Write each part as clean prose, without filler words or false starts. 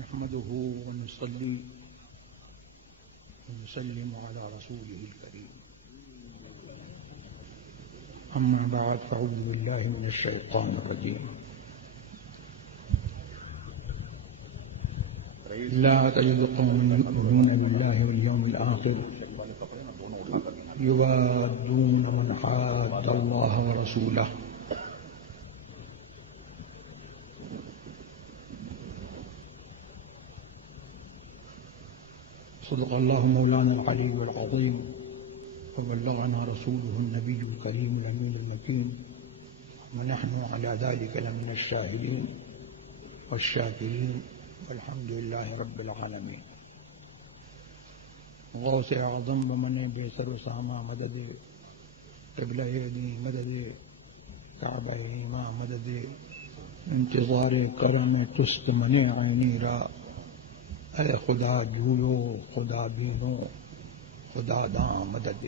نحمده ونصلي ونسلم على رسوله الكريم. أما بعد فأعوذ بالله من الشيطان الرجيم. لا تجد قوما يؤمنون بالله واليوم الآخر يوادون من حاد الله ورسوله صدق الله مولانا العلي العظيم وبلغنا رسوله النبي الكريم الأمين المكين ونحن على ذلك لمن الشاهدين والشاكرين والحمد لله رب العالمين. غوث اعظم بمن بے سر و ساما مدد، قبلہ دی مدد، کعبہ ایما مدد، انتظار کرم تست من عینی را، اے خدا جویو خدا بینو خدا داں مدد.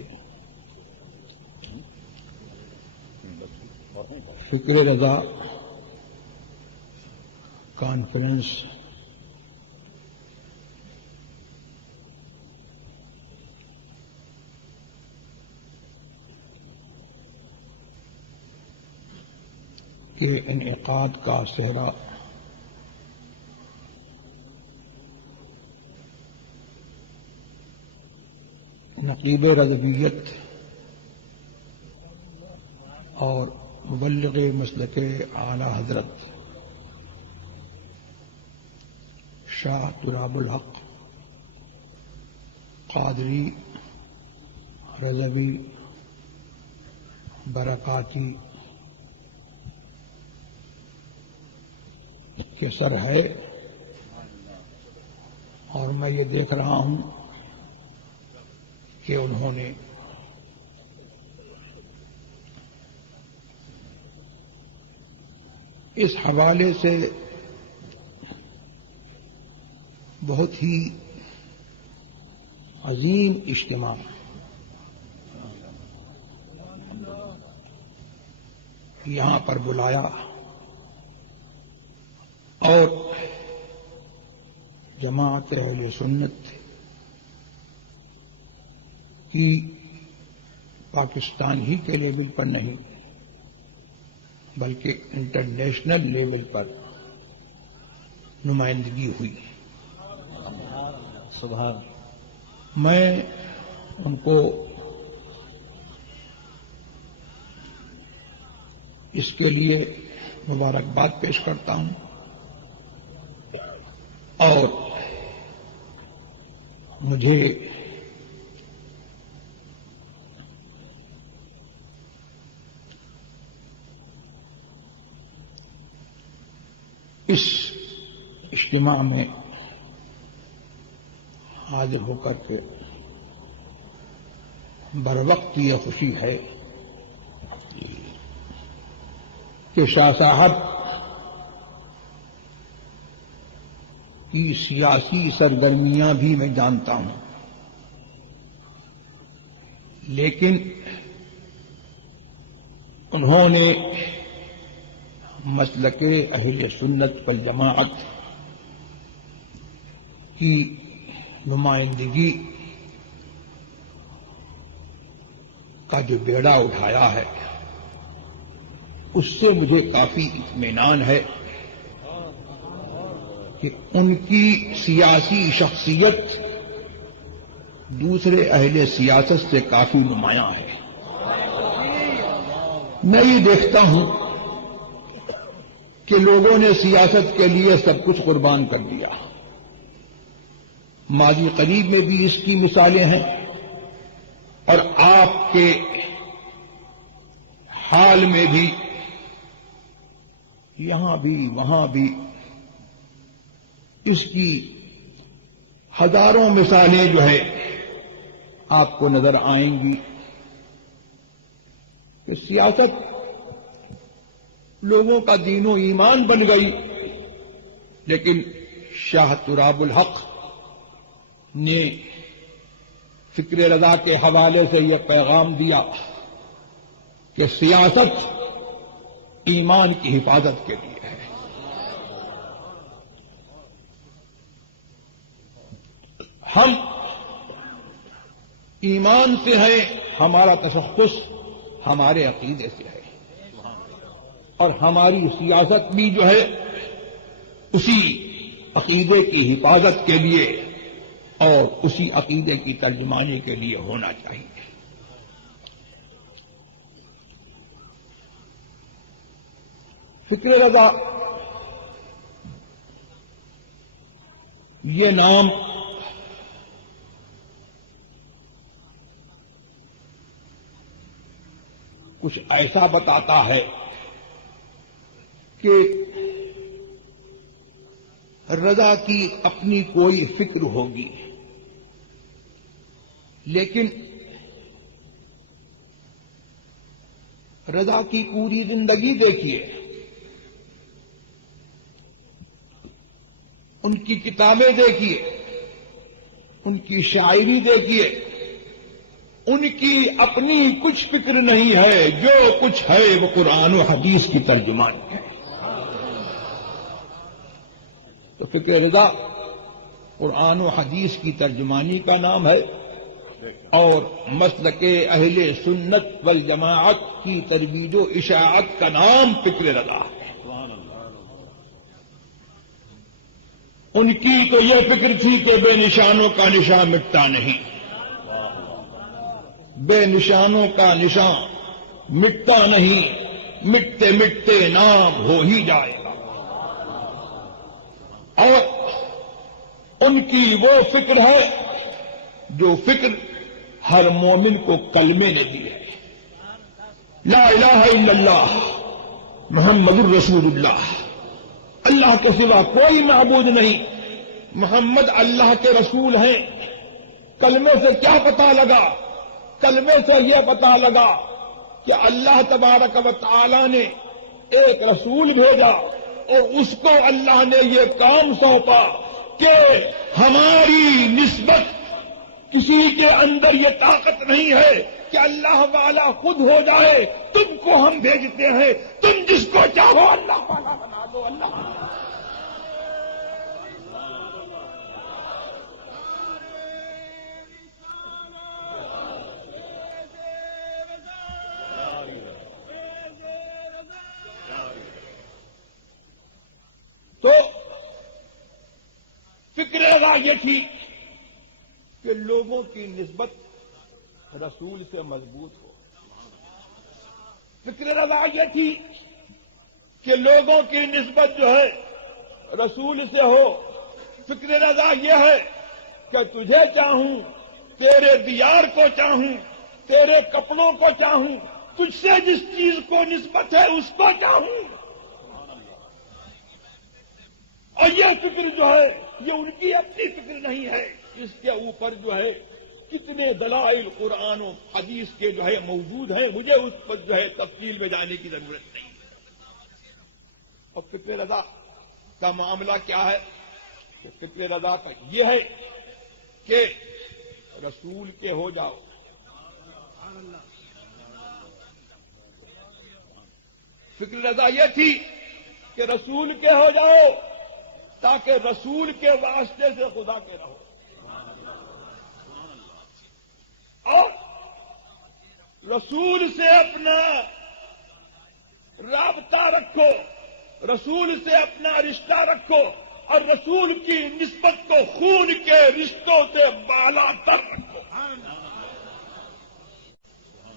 فکر رضا کانفرنس کے انعقاد کا صحرا نقیب رضویت اور مبلغ مسلک اعلی حضرت شاہ تراب الحق قادری رضوی برکاتی کے سر ہے، اور میں یہ دیکھ رہا ہوں کہ انہوں نے اس حوالے سے بہت ہی عظیم اجتماع یہاں پر بلایا اور جماعت اہل سنت کی پاکستان ہی کے لیول پر نہیں بلکہ انٹرنیشنل لیول پر نمائندگی ہوئی. سبحان. میں ان کو اس کے لیے مبارکباد پیش کرتا ہوں اور مجھے اس اجتماع میں حاضر ہو کر کے بروقت یہ خوشی ہے کہ شاہ صاحب کی سیاسی سرگرمیاں بھی میں جانتا ہوں، لیکن انہوں نے مسلک اہل سنت والجماعت کی نمائندگی کا جو بیڑا اٹھایا ہے اس سے مجھے کافی اطمینان ہے کہ ان کی سیاسی شخصیت دوسرے اہل سیاست سے کافی نمایاں ہے. میں یہ دیکھتا ہوں کہ لوگوں نے سیاست کے لیے سب کچھ قربان کر دیا. ماضی قریب میں بھی اس کی مثالیں ہیں اور آپ کے حال میں بھی یہاں بھی وہاں بھی اس کی ہزاروں مثالیں جو ہے آپ کو نظر آئیں گی کہ سیاست لوگوں کا دین و ایمان بن گئی. لیکن شاہ تراب الحق نے فکر رضا کے حوالے سے یہ پیغام دیا کہ سیاست ایمان کی حفاظت کے لیے ہے. ہم ایمان سے ہیں، ہمارا تشخص ہمارے عقیدے سے ہے، اور ہماری سیاست بھی جو ہے اسی عقیدے کی حفاظت کے لیے اور اسی عقیدے کی ترجمانی کے لیے ہونا چاہیے۔ فکر رضا یہ نام کچھ ایسا بتاتا ہے کہ رضا کی اپنی کوئی فکر ہوگی، لیکن رضا کی پوری زندگی دیکھیے، ان کی کتابیں دیکھیے، ان کی شاعری دیکھیے، ان کی اپنی کچھ فکر نہیں ہے، جو کچھ ہے وہ قرآن و حدیث کی ترجمانی ہے۔ تو فکر رضا قرآن و حدیث کی ترجمانی کا نام ہے، اور مسلک اہل سنت والجماعت کی ترویج و اشاعت کا نام فکر رضا ہے۔ ان کی تو یہ فکر تھی کہ بے نشانوں کا نشان مٹتا نہیں، بے نشانوں کا نشان مٹتا نہیں، مٹتے مٹتے نام ہو ہی جائے گا۔ اور ان کی وہ فکر ہے جو فکر ہر مومن کو کلمے نے دی ہے، لا الہ الا اللہ محمد الرسول اللہ، اللہ کے سوا کوئی معبود نہیں، محمد اللہ کے رسول ہیں۔ کلمے سے کیا پتہ لگا؟ کلمے سے یہ پتہ لگا کہ اللہ تبارک و تعالی نے ایک رسول بھیجا، اور اس کو اللہ نے یہ کام سونپا کہ ہماری نسبت کسی کے اندر یہ طاقت نہیں ہے کہ اللہ والا خود ہو جائے، تم کو ہم بھیجتے ہیں، تم جس کو چاہو اللہ والا بنا دو۔ اللہ تو فکر رضا یہ تھی کہ لوگوں کی نسبت رسول سے مضبوط ہو، فکر رضا یہ تھی کہ لوگوں کی نسبت جو ہے رسول سے ہو، فکر رضا یہ ہے کہ تجھے چاہوں، تیرے دیار کو چاہوں، تیرے کپڑوں کو چاہوں، تجھ سے جس چیز کو نسبت ہے اس کو چاہوں۔ اور یہ فکر جو ہے یہ ان کی اپنی فکر نہیں ہے، اس کے اوپر جو ہے کتنے دلائل قرآن و حدیث کے جو ہے موجود ہیں، مجھے اس پر جو ہے تفصیل میں جانے کی ضرورت نہیں۔ اور فکر رضا کا معاملہ کیا ہے؟ کہ فکر رضا کا یہ ہے کہ رسول کے ہو جاؤ، فکر رضا یہ تھی کہ رسول کے ہو جاؤ تاکہ رسول کے واسطے سے خدا کے رہو، اور رسول سے اپنا رابطہ رکھو، رسول سے اپنا رشتہ رکھو، اور رسول کی نسبت کو خون کے رشتوں سے بالا تر رکھو۔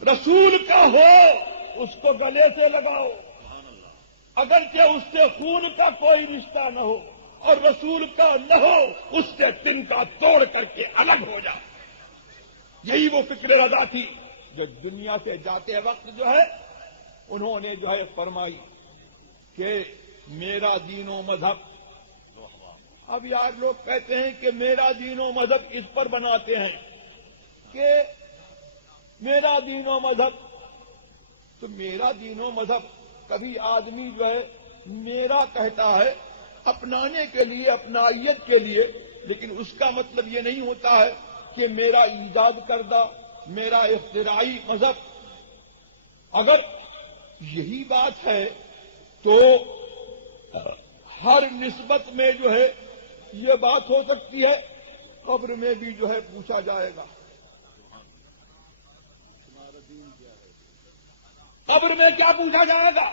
رسول کا ہو اس کو گلے سے لگاؤ، اگرچہ اس سے خون کا کوئی رشتہ نہ ہو، اور رسول کا نہ ہو اس سے تن کا توڑ کر کے الگ ہو جائے۔ یہی وہ فکر رضا تھی جو دنیا سے جاتے وقت جو ہے انہوں نے جو ہے فرمائی کہ میرا دین و مذہب، اب یار لوگ کہتے ہیں کہ میرا دین و مذہب اس پر بناتے ہیں کہ میرا دین و مذہب، تو میرا دین و مذہب کبھی آدمی جو ہے میرا کہتا ہے اپنانے کے لیے، اپنائیت کے لیے، لیکن اس کا مطلب یہ نہیں ہوتا ہے کہ میرا ایجاد کردہ، میرا اختراعی مذہب۔ اگر یہی بات ہے تو ہر نسبت میں جو ہے یہ بات ہو سکتی ہے قبر میں بھی جو ہے پوچھا جائے گا. قبر میں کیا پوچھا جائے گا؟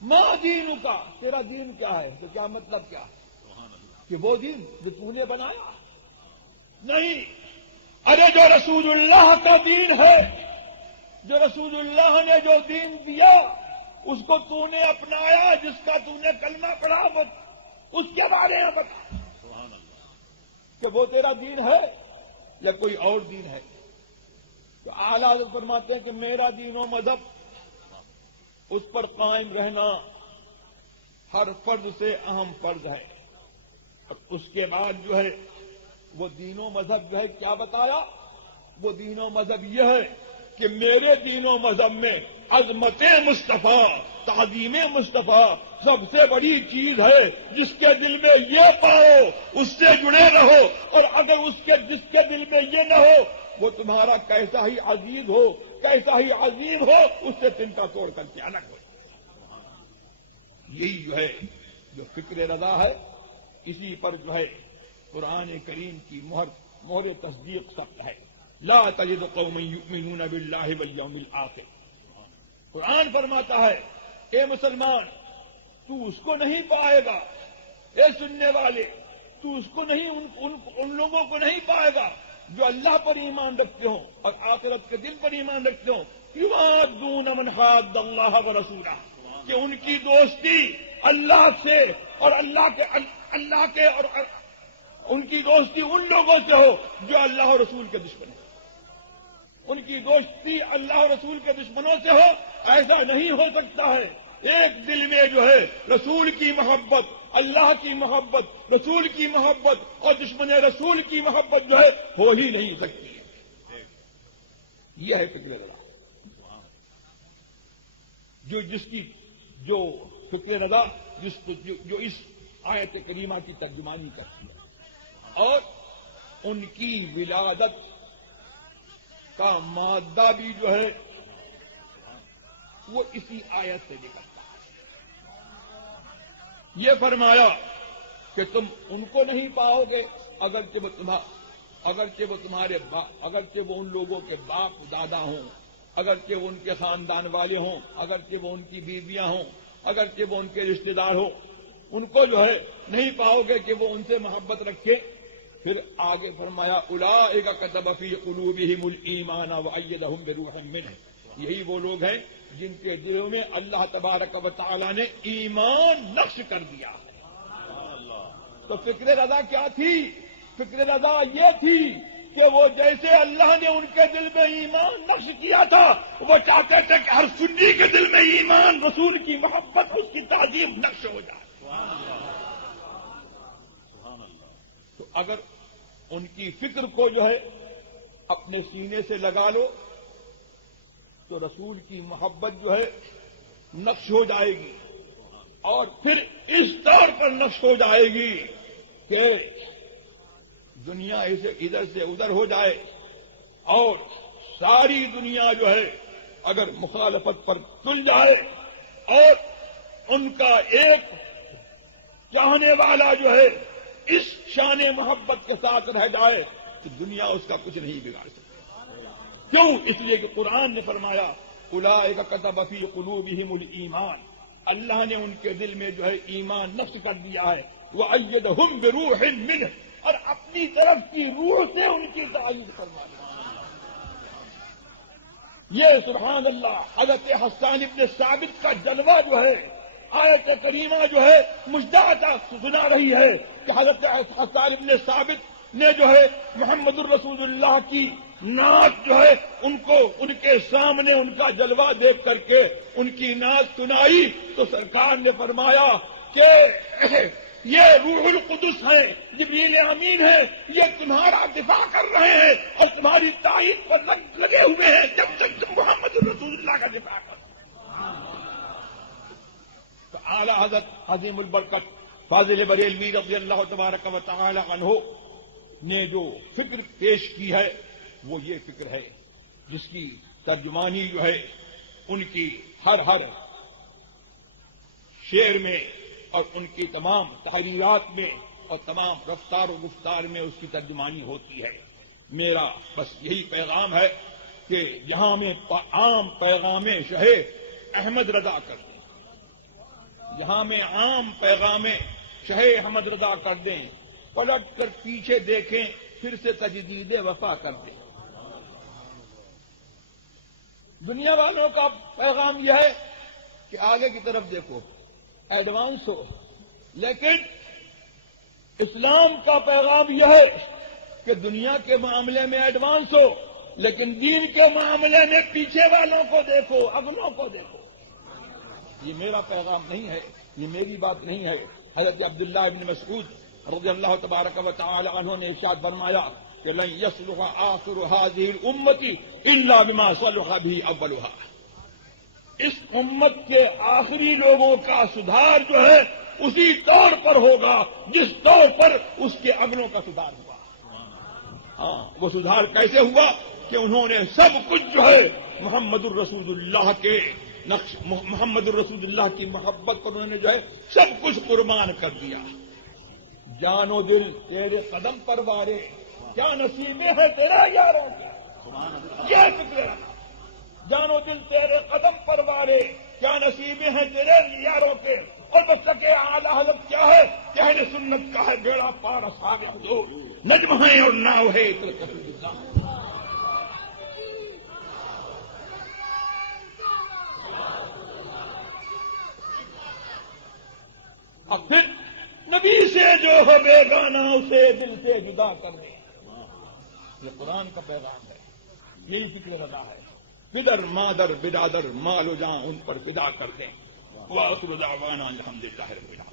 ماں دین کا، تیرا دین کیا ہے؟ تو کیا مطلب کیا کہ وہ دین جو تو نے بنایا؟ نہیں. ارے جو رسول اللہ کا دین ہے، جو رسول اللہ نے جو دین دیا اس کو تو نے اپنایا، جس کا تو نے کلمہ پڑھا، وہ اس کے بارے میں بتا کہ وہ تیرا دین ہے یا کوئی اور دین ہے. تو اعلیٰ حضرت فرماتے ہیں کہ میرا دین و مذہب، اس پر قائم رہنا ہر فرد سے اہم فرض ہے. اور اس کے بعد جو ہے وہ دین و مذہب جو ہے کیا بتایا؟ وہ دین و مذہب یہ ہے کہ میرے دین و مذہب میں عظمت مصطفیٰ، تعظیم مصطفیٰ سب سے بڑی چیز ہے. جس کے دل میں یہ پاؤ اس سے جڑے رہو، اور اگر جس کے دل میں یہ نہ ہو وہ تمہارا کیسا ہی عزیز ہو، کیسا ہی عظیم ہو، اس سے تنکا توڑ کر کے الگ ہو. یہی جو ہے جو فکر رضا ہے، اسی پر جو ہے قرآن کریم کی مہر تصدیق سخت ہے. لا تجد قوما یؤمنون باللہ والیوم الآخر. قرآن فرماتا ہے اے مسلمان تو اس کو نہیں پائے گا، اے سننے والے تو اس کو نہیں، ان لوگوں کو نہیں پائے گا جو اللہ پر ایمان رکھتے ہوں اور آخرت کے دل پر ایمان رکھتے ہوں. یوادون من حاد اللہ ورسولہ، کہ ان کی دوستی اللہ سے اور اللہ کے اور ان کی دوستی ان لوگوں سے ہو جو اللہ اور رسول کے دشمن ہیں. ان کی دوستی اللہ اور رسول کے دشمنوں سے ہو، ایسا نہیں ہو سکتا ہے. ایک دل میں جو ہے رسول کی محبت، اللہ کی محبت، رسول کی محبت اور دشمن رسول کی محبت جو ہے ہو ہی نہیں سکتی. یہ ہے فکر رضا. جو فکر رضا جو اس آیت کریمہ کی ترجمانی کرتی ہے، اور ان کی ولادت کا مادہ بھی جو ہے وہ اسی آیت سے نکلتا ہے. یہ فرمایا کہ تم ان کو نہیں پاؤ گے اگرچہ وہ ان لوگوں کے باپ دادا ہوں، اگرچہ وہ ان کے خاندان والے ہوں، اگرچہ وہ ان کی بیویاں ہوں، اگرچہ وہ ان کے رشتے دار ہوں، ان کو جو ہے نہیں پاؤ گے کہ وہ ان سے محبت رکھے. پھر آگے فرمایا اولئک کتب فی قلوبہم الایمان وایدہم بروح منہ. یہی وہ لوگ ہیں جن کے دلوں میں اللہ تبارک و تعالی نے ایمان نقش کر دیا ہے. تو فکر رضا کیا تھی؟ فکر رضا یہ تھی کہ وہ جیسے اللہ نے ان کے دل میں ایمان نقش کیا تھا، وہ چاہتے تھے کہ ہر سنی کے دل میں ایمان، رسول کی محبت، اس کی تعظیم نقش ہو جائے. تو اگر ان کی فکر کو جو ہے اپنے سینے سے لگا لو تو رسول کی محبت جو ہے نقش ہو جائے گی، اور پھر اس طور پر نقش ہو جائے گی کہ دنیا ادھر سے ادھر ہو جائے، اور ساری دنیا جو ہے اگر مخالفت پر تل جائے اور ان کا ایک چاہنے والا جو ہے اس شان محبت کے ساتھ رہ جائے تو دنیا اس کا کچھ نہیں بگاڑ سکتی. کیوں؟ اس لیے کہ قرآن نے فرمایا اولئک کتب فی قلوبہم الایمان، اللہ نے ان کے دل میں جو ہے ایمان نقش کر دیا ہے. وأیدہم بروح منہ، اور اپنی طرف کی روح سے ان کی تعریف فرمایا. یہ سبحان اللہ حضرت حسان ابن ثابت کا جلوہ جو ہے آیت کریمہ جو ہے مجدہ سنا رہی ہے کہ حضرت حسان ابن ثابت نے جو ہے محمد الرسول اللہ کی نعت جو ہے ان کے سامنے ان کا جلوہ دیکھ کر کے ان کی نعت سنائی تو سرکار نے فرمایا کہ یہ روح القدس ہیں، جبریل امین ہیں، یہ تمہارا دفاع کر رہے ہیں اور تمہاری تائید پر لگے ہوئے ہیں جب تک تم محمد الرسول اللہ کا دفاع کرو. تو اعلی حضرت عظیم البرکت فاضل بریلوی رضی اللہ تبارک و تعالی عنہ نے جو فکر پیش کی ہے وہ یہ فکر ہے جس کی ترجمانی جو ہے ان کی ہر شعر میں اور ان کی تمام تحریرات میں اور تمام رفتار و گفتار میں اس کی ترجمانی ہوتی ہے۔ میرا بس یہی پیغام ہے کہ جہاں میں عام پیغام شہ احمد رضا کر دیں، جہاں میں عام پیغام شہ احمد رضا کر دیں، پلٹ کر پیچھے دیکھیں پھر سے تجدید وفا کر دیں۔ دنیا والوں کا پیغام یہ ہے کہ آگے کی طرف دیکھو، ایڈوانس ہو، لیکن اسلام کا پیغام یہ ہے کہ دنیا کے معاملے میں ایڈوانس ہو، لیکن دین کے معاملے میں پیچھے والوں کو دیکھو، اگلوں کو دیکھو۔ یہ میرا پیغام نہیں ہے، یہ میری بات نہیں ہے۔ حضرت عبداللہ ابن مسعود رضی اللہ تبارک و تعالی عنہ نے ارشاد فرمایا کہ لن يصلح آخر هذه الامة الا بما صلح به اولها۔ اس امت کے آخری لوگوں کا سدھار جو ہے اسی طور پر ہوگا جس طور پر اس کے اگلوں کا سدھار ہوا۔ ہاں، وہ سدھار کیسے ہوا کہ انہوں نے سب کچھ جو ہے محمد الرسول اللہ کے نقش، محمد الرسول اللہ کی محبت پر انہوں نے جو ہے سب کچھ قربان کر دیا۔ جان و دل تیرے قدم پر وارے، کیا نصیبیں ہیں تیرا یاروں کی، یہ فکر رکھا۔ جان و دل تیرے قدم پر وارے، کیا نصیبیں ہیں تیرے یاروں کے۔ اور بس کے اعلی حضرت کیا ہے کہ اہل سنت کا ہے بیڑا پار اصحاب حضور، نجم ہے اور ناو ہے اب پھر نبی سے جو ہو بیگانہ اسے دل سے جدا کر دے۔ یہ قرآن کا پیغام ہے، یہی فکر رضا ہے۔ بدر مادر بدادر مال و جان ان پر فدا کر دیں۔ وآخر دعوانا الحمدللہ رب العالمین۔